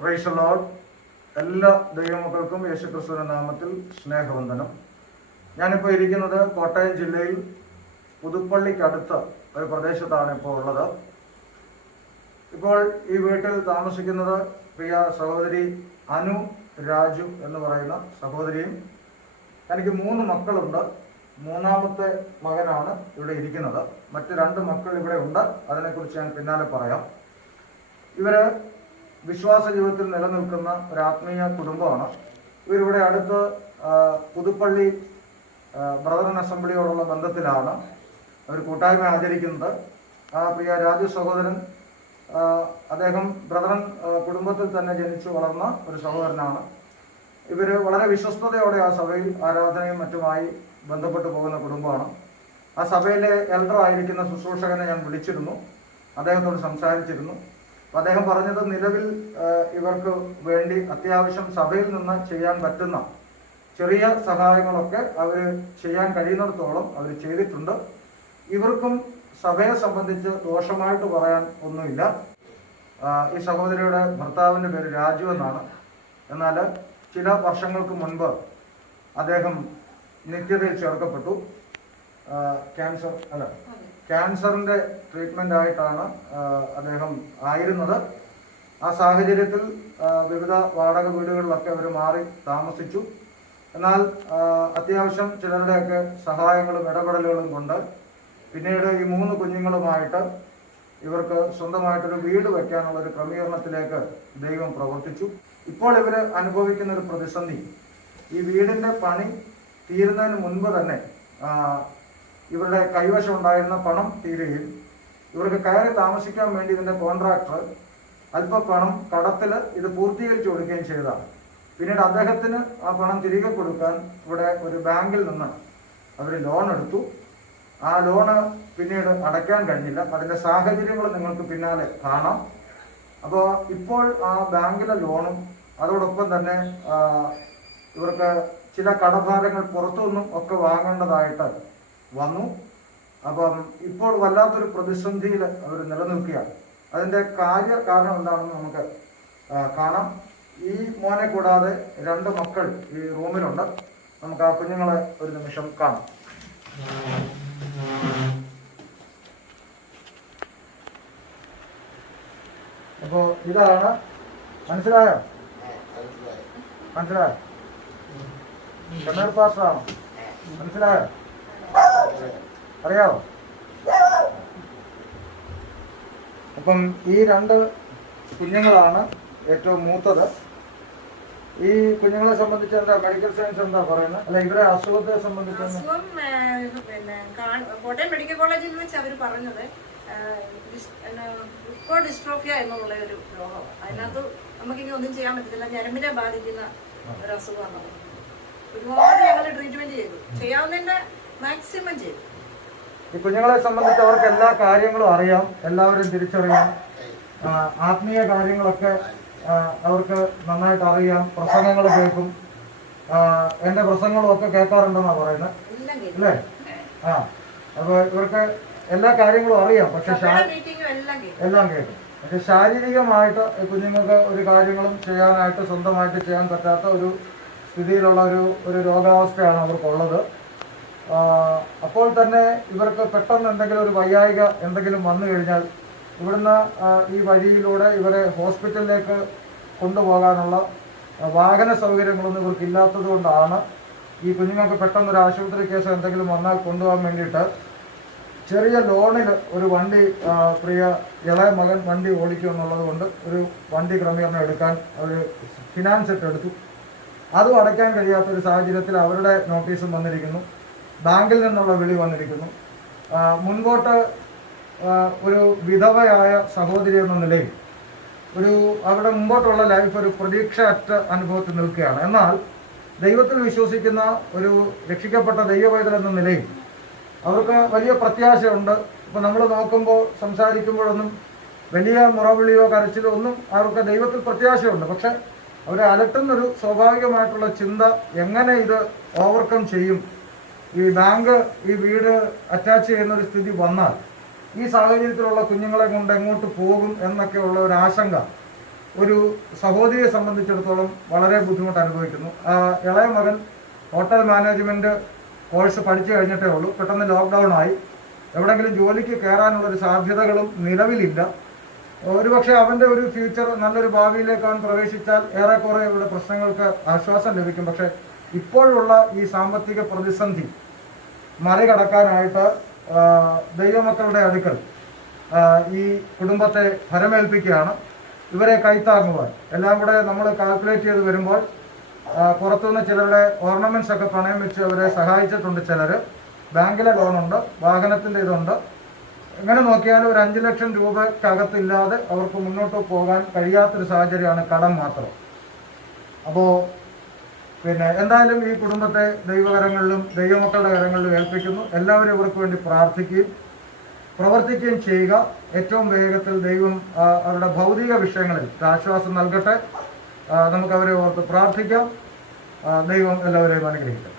Praise the Lord. എല്ലാ ദൈവമക്കൾക്കും യേശുക്രിസ്തുവിന്റെ നാമത്തിൽ സ്നേഹവന്ദനം. ഞാനിപ്പോൾ ഇരിക്കുന്നത് കോട്ടയം ജില്ലയിൽ പുതുപ്പള്ളിക്കടുത്ത ഒരു പ്രദേശത്താണ് ഇപ്പോൾ ഉള്ളത്. ഇപ്പോൾ ഈ വീട്ടിൽ താമസിക്കുന്നത് പ്രിയ സഹോദരി അനു രാജു എന്ന് പറയുന്ന സഹോദരിയും. എനിക്ക് 3 മക്കളുണ്ട്. 3ാമത്തെ മകനാണ് ഇവിടെ ഇരിക്കുന്നത്. മറ്റ് 2 മക്കൾ ഇവിടെ ഉണ്ട്. അതിനെക്കുറിച്ച് ഞാൻ പിന്നാലെ പറയാം. ഇവര് വിശ്വാസ ജീവിതത്തിൽ നിലനിൽക്കുന്ന ഒരു ആത്മീയ കുടുംബമാണ്. ഇവരിവിടെ അടുത്ത് പുതുപ്പള്ളി ബ്രദറൻ അസംബ്ലിയോടുള്ള ബന്ധത്തിലാണ് അവർ കൂട്ടായ്മ ആചരിക്കുന്നത്. ആ പ്രിയ രാജു സഹോദരൻ, അദ്ദേഹം ബ്രദറൻ കുടുംബത്തിൽ തന്നെ ജനിച്ചു വളർന്ന ഒരു സഹോദരനാണ്. ഇവർ വളരെ വിശ്വസ്തയോടെ ആ സഭയിൽ ആരാധനയും മറ്റുമായി ബന്ധപ്പെട്ടു പോകുന്ന കുടുംബമാണ്. ആ സഭയിലെ എൽഡർ ആയിരിക്കുന്ന ശുശ്രൂഷകനെ ഞാൻ വിളിച്ചിരുന്നു, അദ്ദേഹത്തോട് സംസാരിച്ചിരുന്നു. അദ്ദേഹം പറഞ്ഞത് നിലവിൽ ഇവർക്ക് വേണ്ടി അത്യാവശ്യം സഭയിൽ നിന്ന് ചെയ്യാൻ പറ്റുന്ന ചെറിയ സഹായങ്ങളൊക്കെ അവർ ചെയ്യാൻ കഴിയുന്നിടത്തോളം അവർ ചെയ്തിട്ടുണ്ട്. ഇവർക്കും സഭയെ സംബന്ധിച്ച് ദോഷമായിട്ട് പറയാൻ ഒന്നുമില്ല. ഈ സഹോദരിയുടെ ഭർത്താവിൻ്റെ പേര് രാജു എന്നാണ്. എന്നാൽ ചില വർഷങ്ങൾക്ക് മുൻപ് അദ്ദേഹം നിത്യതയിൽ ചേർക്കപ്പെട്ടു. ക്യാൻസറിൻ്റെ ട്രീറ്റ്മെൻ്റ് ആയിട്ടാണ് അദ്ദേഹം ആയിരുന്നത്. ആ സാഹചര്യത്തിൽ വിവിധ വാടക വീടുകളിലൊക്കെ അവർ മാറി താമസിച്ചു. എന്നാൽ അത്യാവശ്യം ചിലരുടെയൊക്കെ സഹായങ്ങളും ഇടപെടലുകളും കൊണ്ട് പിന്നീട് ഈ 3 കുഞ്ഞുങ്ങളുമായിട്ട് ഇവർക്ക് സ്വന്തമായിട്ടൊരു വീട് വയ്ക്കാനുള്ളൊരു ക്രമീകരണത്തിലേക്ക് ദൈവം പ്രവർത്തിച്ചു. ഇപ്പോൾ ഇവർ അനുഭവിക്കുന്ന ഒരു പ്രതിസന്ധി, ഈ വീടിൻ്റെ പണി തീരുന്നതിന് മുൻപ് തന്നെ ഇവരുടെ കൈവശം ഉണ്ടായിരുന്ന പണം തീരുകയും ഇവർക്ക് കയറി താമസിക്കാൻ വേണ്ടി ഇതിൻ്റെ കോൺട്രാക്ടർ അല്പ പണം കടത്തിൽ ഇത് പൂർത്തീകരിച്ചു കൊടുക്കുകയും ചെയ്തതാണ്. പിന്നീട് അദ്ദേഹത്തിന് ആ പണം തിരികെ കൊടുക്കാൻ ഇവിടെ ഒരു ബാങ്കിൽ നിന്ന് അവർ ലോൺ എടുത്തു. ആ ലോണ് പിന്നീട് അടയ്ക്കാൻ കഴിഞ്ഞില്ല. അതിൻ്റെ സാഹചര്യങ്ങൾ നിങ്ങൾക്ക് പിന്നാലെ കാണാം. അപ്പോൾ ഇപ്പോൾ ആ ബാങ്കിലെ ലോണും അതോടൊപ്പം തന്നെ ഇവർക്ക് ചില കടഭാരങ്ങൾ പുറത്തുനിന്നും ഒക്കെ വാങ്ങേണ്ടതായിട്ട് വന്നു. അപ്പം ഇപ്പോൾ വല്ലാത്തൊരു പ്രതിസന്ധിയിൽ അവർ നിലനിൽക്കുകയാണ്. അതിൻ്റെ കാരണം എന്താണെന്ന് നമുക്ക് കാണാം. ഈ മോനെ കൂടാതെ 2 മക്കൾ ഈ റൂമിലുണ്ട്. നമുക്ക് ആ കുഞ്ഞുങ്ങളെ ഒരു നിമിഷം കാണാം. അപ്പോൾ ഇതാണ്, മനസ്സിലായോ? ഷമീർ പാസ്റ്ററാണോ? മനസ്സിലായോ? അറിയാവോ? അപ്പം ഈ 2 കുഞ്ഞുങ്ങളാണ് ഏറ്റവും മൂത്തത്. ഈ കുഞ്ഞുങ്ങളെ സംബന്ധിച്ച് എന്താ മെഡിക്കൽ സയൻസ് എന്താ പറയുന്നത്? അല്ല, ഇവരെ അസുഖത്തെ സംബന്ധിച്ച് കോട്ടയം മെഡിക്കൽ കോളേജിൽ വെച്ച് അവർ പറഞ്ഞത് ഡിസ്ട്രോഫിയ എന്നുള്ള ഒരു രോഗമാണ്. അതിനകത്ത് നമുക്കിനി ഒന്നും ചെയ്യാൻ പറ്റത്തില്ല, ഞരമ്പിനെ ബാധിക്കുന്ന ഒരു അസുഖമാണ്. ഒരുപാട് ഞങ്ങൾ ട്രീറ്റ്മെന്റ് ചെയ്തു, ചെയ്യാവുന്നതിന്റെ മാക്സിമം ചെയ്തു. ഈ കുഞ്ഞുങ്ങളെ സംബന്ധിച്ച് അവർക്ക് എല്ലാ കാര്യങ്ങളും അറിയാം, എല്ലാവരും തിരിച്ചറിയാം. ആത്മീയ കാര്യങ്ങളൊക്കെ അവർക്ക് നന്നായിട്ട് അറിയാം. പ്രസംഗങ്ങൾ കേൾക്കും. എൻ്റെ പ്രസംഗങ്ങളും ഒക്കെ കേൾക്കാറുണ്ടെന്നാണ് പറയുന്നത്, അല്ലേ? അപ്പോൾ ഇവർക്ക് എല്ലാ കാര്യങ്ങളും അറിയാം. പക്ഷെ എല്ലാം കേൾക്കും. പക്ഷെ ശാരീരികമായിട്ട് കുഞ്ഞുങ്ങൾക്ക് ഒരു കാര്യങ്ങളും ചെയ്യാനായിട്ട് സ്വന്തമായിട്ട് ചെയ്യാൻ പറ്റാത്ത ഒരു സ്ഥിതിയിലുള്ള ഒരു രോഗാവസ്ഥയാണ് അവർക്കുള്ളത്. അപ്പോൾ തന്നെ ഇവർക്ക് പെട്ടെന്ന് എന്തെങ്കിലും ഒരു വയ്യായിക എന്തെങ്കിലും വന്നു കഴിഞ്ഞാൽ ഇവിടുന്ന് ഈ വഴിയിലൂടെ ഇവരെ ഹോസ്പിറ്റലിലേക്ക് കൊണ്ടുപോകാനുള്ള വാഹന സൗകര്യങ്ങളൊന്നും ഇവർക്കില്ലാത്തത് കൊണ്ടാണ് ഈ കുഞ്ഞുങ്ങൾക്ക് പെട്ടെന്നൊരു ആശുപത്രി കേസ് എന്തെങ്കിലും വന്നാൽ കൊണ്ടുപോകാൻ വേണ്ടിയിട്ട് ചെറിയ ലോണിൽ ഒരു വണ്ടി, പ്രിയ ഇളയ മകൻ വണ്ടി ഓടിക്കും എന്നുള്ളത് കൊണ്ട് ഒരു വണ്ടി ക്രമീകരണം എടുക്കാൻ അവർ ഫിനാൻസ് എടുത്തു. അതും അടയ്ക്കാൻ കഴിയാത്തൊരു സാഹചര്യത്തിൽ അവരുടെ നോട്ടീസും വന്നിരിക്കുന്നു, ബാങ്കിൽ നിന്നുള്ള വിളി വന്നിരിക്കുന്നു. മുൻപോട്ട് ഒരു വിധവയായ സഹോദരി എന്ന നിലയിൽ അവരുടെ മുമ്പോട്ടുള്ള ലൈഫ് ഒരു പ്രതീക്ഷ അറ്റ അനുഭവത്തിൽ നിൽക്കുകയാണ്. എന്നാൽ ദൈവത്തിൽ വിശ്വസിക്കുന്ന ഒരു രക്ഷിക്കപ്പെട്ട ദൈവപൈതൽ എന്ന നിലയിൽ അവർക്ക് വലിയ പ്രത്യാശയുണ്ട്. ഇപ്പം നമ്മൾ നോക്കുമ്പോൾ സംസാരിക്കുമ്പോഴൊന്നും വലിയ മുറവിളിയോ കരച്ചിലോ ഒന്നും അവർക്ക് ദൈവത്തിൽ പ്രത്യാശയുണ്ട്. പക്ഷെ അവരെ അലട്ടുന്നൊരു സ്വാഭാവികമായിട്ടുള്ള ചിന്ത, എങ്ങനെ ഇത് ഓവർകം ചെയ്യും, ഈ ബാങ്ക് ഈ വീട് അറ്റാച്ച് ചെയ്യുന്ന ഒരു സ്ഥിതി വന്നാൽ ഈ സാഹചര്യത്തിലുള്ള കുഞ്ഞുങ്ങളെ കൊണ്ട് എങ്ങോട്ട് പോകും എന്നൊക്കെയുള്ള ഒരു ആശങ്ക ഒരു സഹോദരിയെ സംബന്ധിച്ചിടത്തോളം വളരെ ബുദ്ധിമുട്ട് അനുഭവിക്കുന്നു. ഇളയ മകൻ ഹോട്ടൽ മാനേജ്മെൻറ്റ് കോഴ്സ് പഠിച്ചു കഴിഞ്ഞിട്ടേ ഉള്ളൂ. പെട്ടെന്ന് ലോക്ക്ഡൗൺ ആയി. എവിടെയെങ്കിലും ജോലിക്ക് കയറാനുള്ളൊരു സാധ്യതകളും നിലവിലില്ല. ഒരുപക്ഷെ അവൻ്റെ ഒരു ഫ്യൂച്ചർ നല്ലൊരു ഭാവിയിലേക്ക് അവൻ പ്രവേശിച്ചാൽ ഏറെക്കുറെ ഇവിടെ പ്രശ്നങ്ങൾക്ക് ആശ്വാസം ലഭിക്കും. പക്ഷേ ഇപ്പോഴുള്ള ഈ സാമ്പത്തിക പ്രതിസന്ധി മറികടക്കാനായിട്ട് ദൈവമക്കളുടെ അടുക്കൽ ഈ കുടുംബത്തെ ഫലമേൽപ്പിക്കുകയാണ്. ഇവരെ കൈത്താങ്ങുവാൻ എല്ലാം കൂടെ നമ്മൾ കാൽക്കുലേറ്റ് ചെയ്ത് വരുമ്പോൾ പുറത്തുനിന്ന് ചിലരുടെ ഓർണമെൻറ്റ്സ് ഒക്കെ പണയം വെച്ച് അവരെ സഹായിച്ചിട്ടുണ്ട്. ചിലർ ബാങ്കിലെ ലോണുണ്ട്, വാഹനത്തിൻ്റെ ഇതുണ്ട്. എങ്ങനെ നോക്കിയാലും ഒരു 5 ലക്ഷം രൂപക്കകത്തില്ലാതെ അവർക്ക് മുന്നോട്ട് പോകാൻ കഴിയാത്തൊരു സാഹചര്യമാണ്, കടം മാത്രം. അപ്പോൾ എന്തായാലും ഈ കുടുംബത്തെ ദൈവകരങ്ങളിലും ദൈവമക്കളുടെ കരങ്ങളിലും ഏൽപ്പിക്കുന്നു. എല്ലാവരും ഇവർക്ക് വേണ്ടി പ്രാർത്ഥിക്കുകയും പ്രവർത്തിക്കുകയും ചെയ്യുക. ഏറ്റവും വേഗത്തിൽ ദൈവം അവരുടെ ഭൗതിക വിഷയങ്ങളിൽ ആശ്വാസം നൽകട്ടെ. നമുക്ക് അവരെ ഓർത്ത് പ്രാർത്ഥിക്കാം. ദൈവം എല്ലാവരെയും അനുഗ്രഹിക്കട്ടെ.